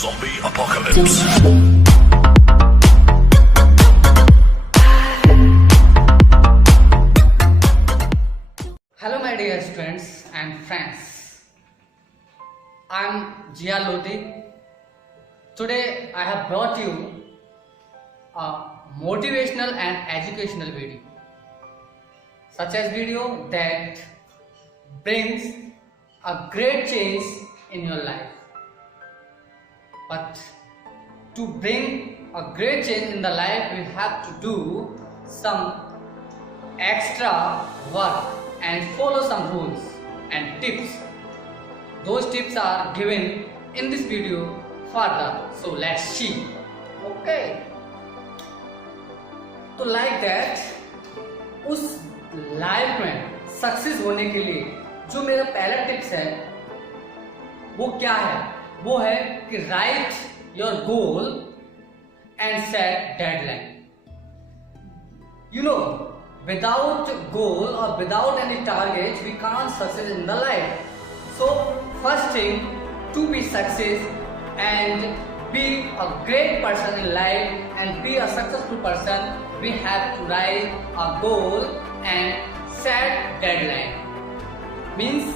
Zombie apocalypse. Hello my dear students and friends. I am Jia Lodi. Today I have brought you a motivational and educational video. Such as video that brings a great change in your life. But to bring a great change in the life, we have to do some extra work and follow some rules and tips. Those tips are given in this video further. So let's see. Okay. तो like that, उस life में success होने के लिए जो मेरा पहला tips है वो क्या है? वो है कि right your goal and set deadline. You know, without goal or without any target we can't succeed in the life. So first thing, to be success and be a great person in life and be a successful person, we have to write a goal and set deadline. Means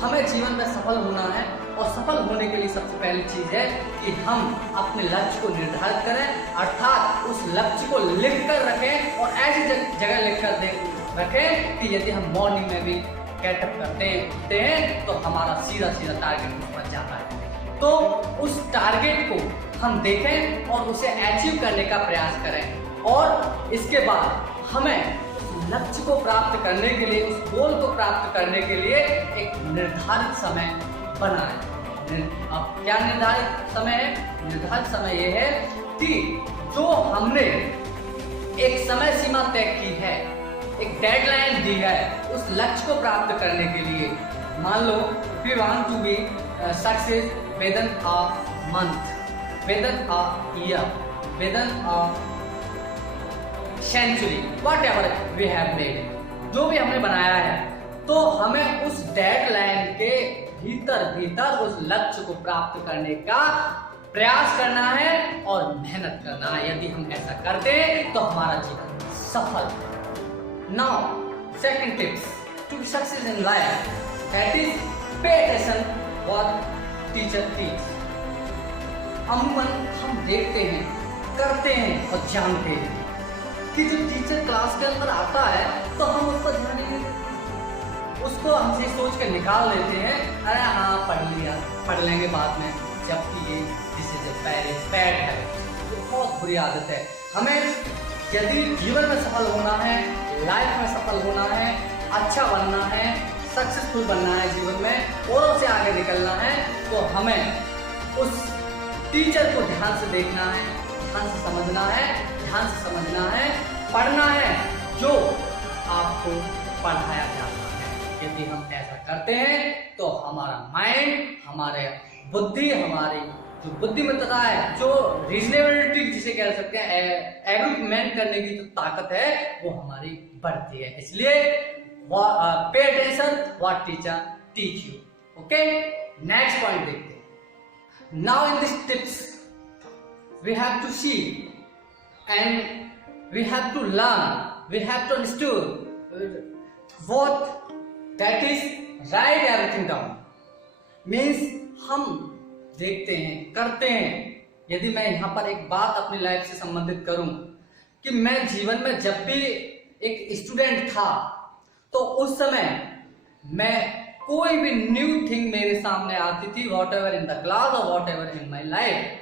हमें जीवन में सफल होना है और सफल होने के लिए सबसे पहली चीज है कि हम अपने लक्ष्य को निर्धारित करें, अर्थात उस लक्ष्य को लिख कर रखें और ऐसी जगह लिख कर रखें कि यदि हम मॉर्निंग में भी गेटअप करते हैं तो हमारा सीधा सीधा टारगेट उस पर जाता है. तो उस टारगेट को हम देखें और उसे अचीव करने का प्रयास करें और इसके बाद हमें लक्ष्य को प्राप्त करने के लिए, उस गोल को प्राप्त करने के लिए एक निर्धारित समय बनाएं. अब क्या निर्धारित समय है? निर्धारित समय यह है कि जो हमने एक समय सीमा तय की है, एक डेडलाइन दी है उस लक्ष्य को प्राप्त करने के लिए. मान लो we want to be success within a month, within a year, within a century, whatever we have made, जो भी हमने बनाया है, तो हमें उस डेडलाइन के भीतर उस लक्ष्य को प्राप्त करने का प्रयास करना है और मेहनत करना है. यदि हम ऐसा करते हैं तो हमारा जीवन सफल. Now second tips to success in life, that is pay attention what teacher teach. अमूमन हम देखते हैं, करते हैं और जानते हैं कि जो टीचर क्लास के अंदर आता है तो हम उस पर ध्यान नहीं देते, उसको हमसे सोच कर निकाल लेते हैं, अरे हाँ पढ़ लिया, पढ़ लेंगे बाद में. जबकि ये this is a bad habit, तो बहुत बुरी आदत है. हमें यदि जीवन में सफल होना है, लाइफ में सफल होना है, अच्छा बनना है, सक्सेसफुल बनना है जीवन में, औरों से आगे निकलना है, तो हमें उस टीचर को ध्यान से देखना है, ध्यान से समझना है, ध्यान से समझना है, पढ़ना है जो आपको पढ़ाया जाता है. यदि हम ऐसा करते हैं तो हमारा माइंड, हमारे बुद्धि, हमारी जो बुद्धिमत्ता है, जो रीजनेबिलिटी जिसे कह सकते हैं, एग्रीमेंट करने की जो ताकत है वो हमारी बढ़ती है. इसलिए पे attention what teacher teach you. Okay, next point देखते हैं. Now in this tips we have to see and we have to learn, we have to understand what that is, write everything down. means हम देखते हैं, करते हैं. यदि मैं यहाँ पर एक बात अपनी लाइफ से संबंधित करूं कि मैं जीवन में जब भी एक स्टूडेंट था तो उस समय मैं कोई भी न्यू थिंग मेरे सामने आती थी, whatever in the class और whatever in my life,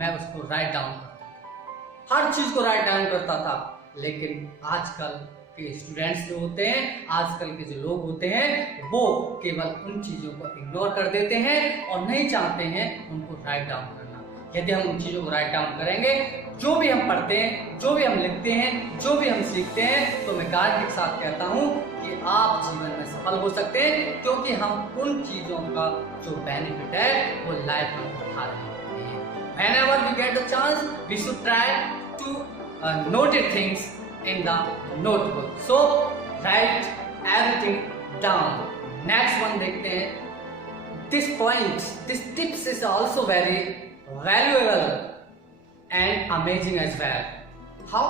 मैं उसको राइट डाउन करता था, हर चीज को राइट डाउन करता था. लेकिन आजकल के स्टूडेंट्स जो होते हैं, आजकल के जो लोग होते हैं, वो केवल उन चीजों को इग्नोर कर देते हैं और नहीं चाहते हैं उनको राइट डाउन करना. यदि हम उन चीजों को राइट डाउन करेंगे, जो भी हम पढ़ते हैं, जो भी हम लिखते हैं, जो भी हम सीखते हैं, तो मैं गारंटी के साथ कहता हूँ कि आप जीवन में सफल हो सकते हैं, क्योंकि हम उन चीजों का जो बेनिफिट है वो लाइफ में उठा रहे हैं. Whenever we get the chance, we should try to note things in the notebook. So write everything down. Next one देखते हैं. This tips is is also very valuable and amazing as well. How?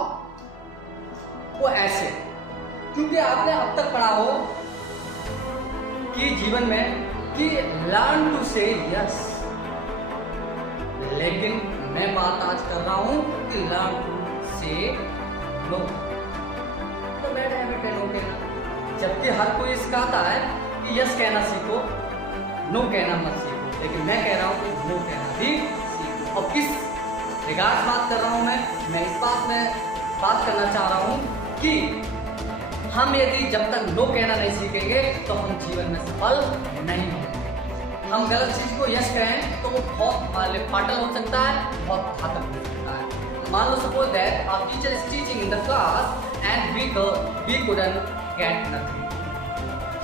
वो ऐसे, क्योंकि आपने अब तक पढ़ा हो कि जीवन में कि लर्न टू से यस, लेकिन मैं बात आज कर रहा हूं कि लर्न टू से नो। तो बैड हैबिट है नो कहना, जबकि हर कोई सिखाता है कि यस कहना सीखो, नो कहना मत सीखो, लेकिन मैं कह रहा हूं कि नो कहना भी सीखो। और किस रिगार्ड बात कर रहा हूं मैं इस बात में बात करना चाह रहा हूं कि हम यदि जब तक नो कहना नहीं सीखेंगे तो हम जीवन में सफल नहीं होंगे। हम गलत चीज को यस कहें तो वो बहुत फाटल हो सकता है, बहुत घातक हो सकता है। मान लो suppose that our teacher is teaching in the class and we couldn't get nothing.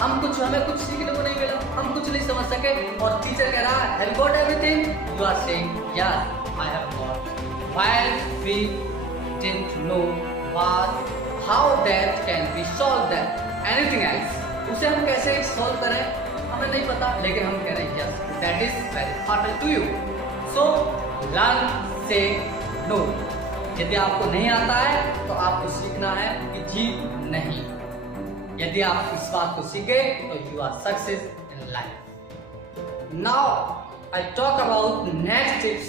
हमें कुछ सीखने को नहीं मिला, हम कुछ नहीं समझ सके, और टीचर कह रहा है have got everything, you are saying yes I have got, while we didn't know what how that can be solved that anything else, उसे हम कैसे सॉल्व करें हमें नहीं पता, लेकिन हम कह रहे हैं yes that is very important to you, so learn say no। यदि आपको नहीं आता है तो आपको सीखना है कि जी नहीं। यदि आप इस बात को सीखे तो you are success in life। Now I talk about next tips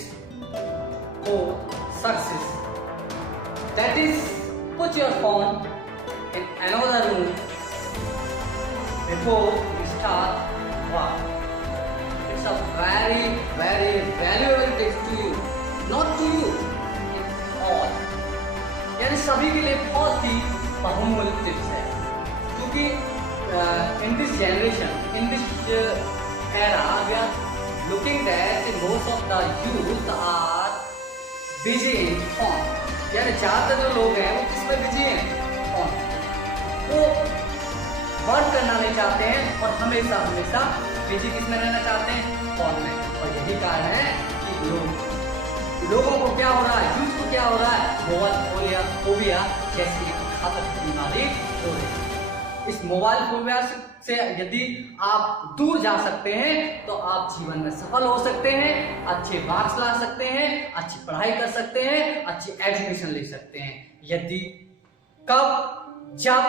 for success, that is put your phone in another room before you start work. It's a very valuable tip to you, not to you, it's all। यानी सभी के लिए बहुत ही बहुमूल्य tips है, क्योंकि in this generation, in this era, we are looking that most of the youth are busy in phone। यानी ज्यादातर जो लोग हैं वो किसमें बिजी हैं, फोन। वो वर्क करना नहीं चाहते हैं और हमेशा बिजी किसमें रहना चाहते हैं, फोन में। और यही कारण है कि लोगों को क्या हो रहा है, यूथ को क्या हो रहा है, मोबाइल फोबिया जैसी घातक बीमारी हो रही है। इस मोबाइल फोबिया से यदि आप दूर जा सकते हैं तो आप जीवन में सफल हो सकते हैं, अच्छे मार्क्स ला सकते हैं, अच्छी पढ़ाई कर सकते हैं, अच्छी एजुकेशन ले सकते हैं। यदि कब जब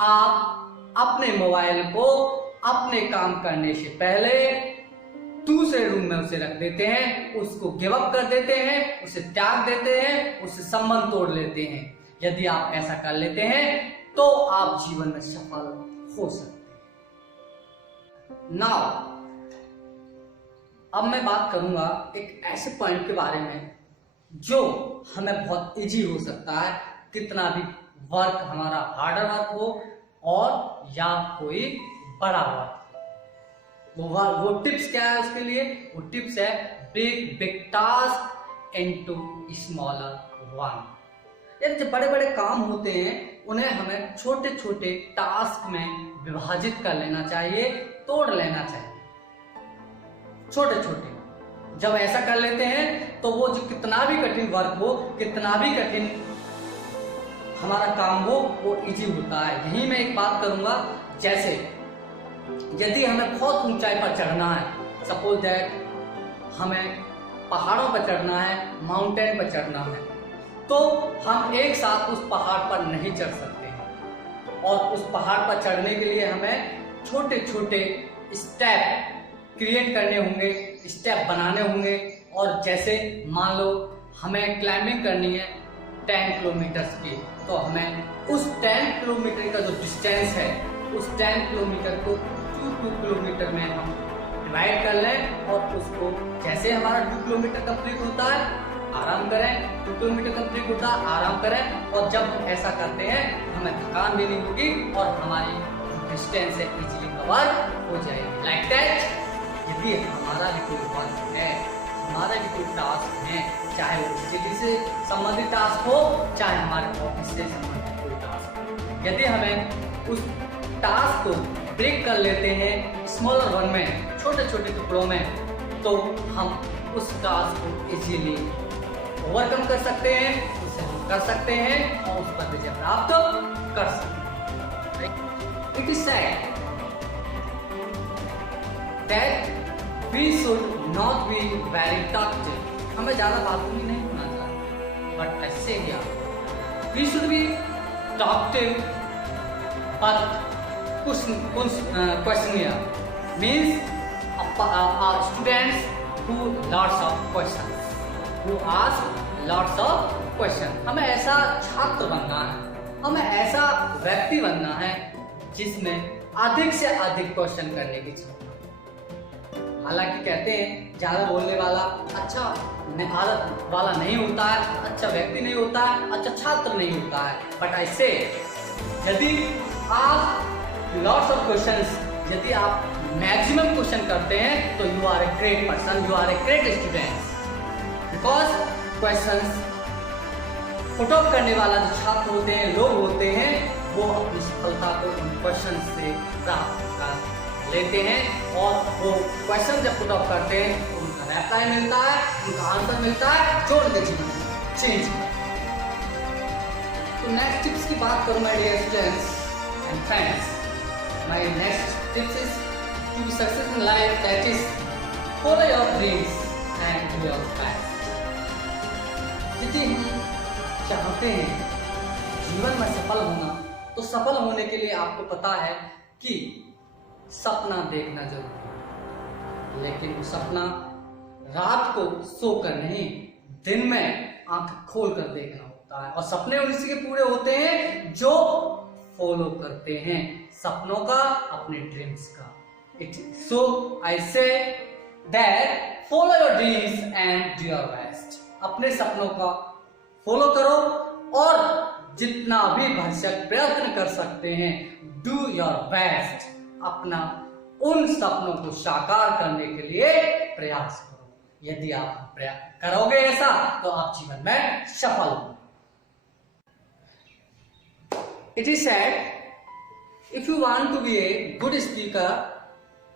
आप अपने मोबाइल को अपने काम करने से पहले दूसरे रूम में उसे रख देते हैं, उसको गिव अप कर देते हैं, उसे त्याग देते हैं, उससे संबंध तोड़ लेते हैं। यदि आप ऐसा कर लेते हैं तो आप जीवन में सफल हो सकते हैं। नाउ अब मैं बात करूंगा एक ऐसे पॉइंट के बारे में जो हमें बहुत इजी हो सकता है, कितना भी वर्क हमारा हार्डर वर्क हो और या कोई बड़ा वर्क। वो टिप्स क्या है उसके लिए, वो टिप्स है break big task into smaller one. यानी जो बड़े बड़े काम होते हैं उन्हें हमें छोटे छोटे टास्क में विभाजित कर लेना चाहिए, तोड़ लेना चाहिए छोटे छोटे। जब ऐसा कर लेते हैं तो वो जो कितना भी कठिन वर्क हो, कितना भी कठिन हमारा काम हो, वो इजी होता है। यही मैं एक बात करूंगा, जैसे यदि हमें बहुत ऊंचाई पर चढ़ना है, सपोज दैट हमें पहाड़ों पर चढ़ना है, माउंटेन पर चढ़ना है, तो हम एक साथ उस पहाड़ पर नहीं चढ़ सकते हैं। और उस पहाड़ पर चढ़ने के लिए हमें छोटे छोटे स्टेप क्रिएट करने होंगे, स्टेप बनाने होंगे। और जैसे मान लो हमें क्लाइंबिंग करनी है 10 किलोमीटर की, तो हमें उस 10 किलोमीटर का जो डिस्टेंस है, उस 10 किलोमीटर को 2 किलोमीटर में हम डिवाइड कर लें, और उसको जैसे हमारा 2 किलोमीटर कंप्लीट होता है आराम करें, 2 किलोमीटर कंप्लीट होता है आराम करें। और जब हम ऐसा करते हैं हमें थकान भी नहीं होगी और हमारी डिस्टेंस है इजीली कवर हो जाएगी। लाइक दैट यदि हमारा भी कोई वर्क है, हमारा भी कोई टास्क है, चाहे वो स्टडी से संबंधित टास्क हो, चाहे हमारे ऑफिस से संबंधित कोई टास्क हो, यदि हमें उस टास्क को ब्रेक कर लेते हैं स्मॉलर वन में, छोटे छोटे टुकड़ों में, तो हम उस टास्क को इजीली ओवरकम कर सकते हैं, उसे हम कर सकते हैं और उस पर विजय प्राप्त कर सकते हैं। It is said that we should not be very talkative. हमें ज़्यादा बातूनी नहीं होना चाहिए. But I say here, we should be talkative, but question here means students who lots of questions, who ask lots of questions. हमें ऐसा छात्र बनना है, हमें ऐसा व्यक्ति बनना है जिसमें अधिक से अधिक क्वेश्चन करने की क्षमता. हालांकि कहते हैं ज्यादा बोलने वाला अच्छा आदत वाला नहीं होता है, अच्छा व्यक्ति नहीं होता है, अच्छा छात्र नहीं होता है. बट आई से यदि आप लॉट्स ऑफ क्वेश्चंस, यदि आप मैक्सिमम क्वेश्चन करते हैं तो you are a great person, you are a great student. Because questions put off करने वाला जो छात्र होते हैं, लोग होते हैं, वो अपनी सफलता को उन क्वेश्चन से प्राप्त कर लेते हैं. और वो क्वेश्चन जब पुट ऑफ करते हैं तो उनका रिप्लाई मिलता है, उनका आंसर मिलता है जो उनके जीवन में चेंज करता है. तो नेक्स्ट टिप्स की बात करूं my dear students and friends. My next tips is to be success in life, that is follow your dreams and do your best. यदि हम चाहते हैं जीवन में सफल होना, तो सफल होने के लिए आपको पता है कि सपना देखना जरूरी है. लेकिन वो सपना रात को सोकर नहीं, दिन में आंख खोल कर देखना होता है. और सपने उसी के पूरे होते हैं जो फॉलो करते हैं सपनों का, अपने ड्रीम्स का. So I say that follow your dreams and do your best. अपने सपनों का फॉलो करो और जितना भी भरसक प्रयत्न कर सकते हैं, डू योर बेस्ट. अपना उन सपनों को साकार करने के लिए प्रयास करो. यदि आप करोगे ऐसा तो आप जीवन में सफल होंगे. It is said, if you want to be a good speaker,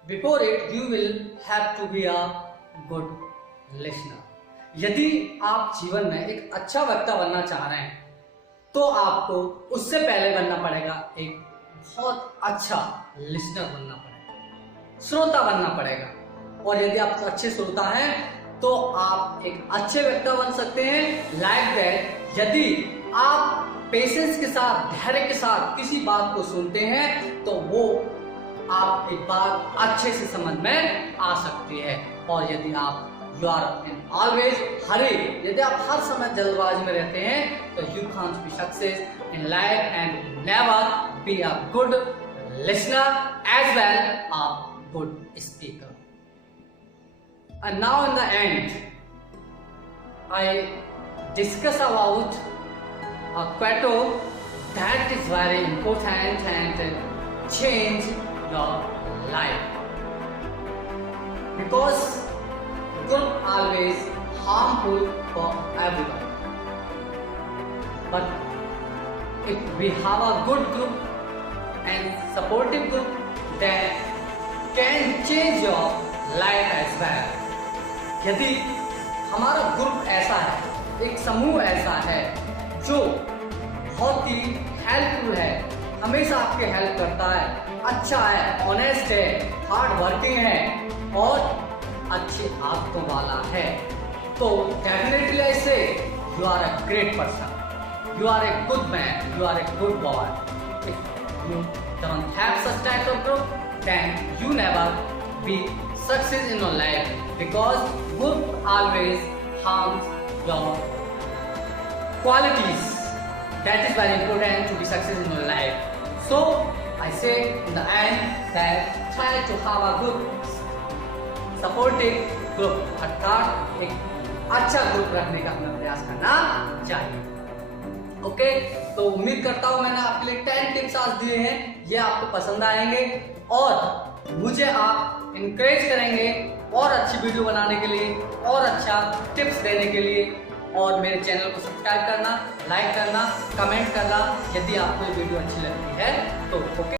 before it you will have to be a good listener. यदि आप जीवन में एक अच्छा वक्ता बनना चाह रहे हैं तो आपको उससे पहले बनना पड़ेगा एक बहुत अच्छा लिसनर बनना पड़ेगा, श्रोता बनना पड़ेगा. और यदि आप अच्छे श्रोता हैं तो आप एक अच्छे वक्ता बन सकते हैं. लाइक दैट, यदि आप पेशेंस के साथ, धैर्य के साथ किसी बात को सुनते हैं तो वो आपकी बात अच्छे से समझ में आ सकती है. और यदि आप यू आर इन ऑलवेज हरी, यदि आप हर समय जल्दबाजी में रहते हैं तो you can't be success in life and never be a good listener as well a good speaker. And now in the end, I discuss about a quote that is very important and change your life. Because group always harmful for everyone. But if we have a good group and supportive group, that can change your life as well. यदि हमारा group ऐसा है, एक समूह ऐसा है जो बहुत ही हेल्पफुल है, हमेशा आपके हेल्प करता है, अच्छा है, ऑनेस्ट है, हार्ड वर्किंग है और अच्छी आदतों वाला है, तो डेफिनेटली ऐसे you are a great person, you are a good man, you are a good boy. If you don't have such type of group, then you never be success in your life, because group always harms your qualities. That is very important to be success in your life. So I say in the end that try to have a good supportive group, अर्थात एक अच्छा group रखने का हमें प्रयास करना चाहिए. Okay, तो उम्मीद करता हूं मैंने आपके लिए 10 टिप्स आज दिए हैं, ये आपको पसंद आएंगे और मुझे आप इनकरेज करेंगे और अच्छी वीडियो बनाने के लिए और अच्छा टिप्स देने के लिए. और मेरे चैनल को सब्सक्राइब करना, लाइक करना, कमेंट करना यदि आपको ये वीडियो अच्छी लगती है तो. ओके.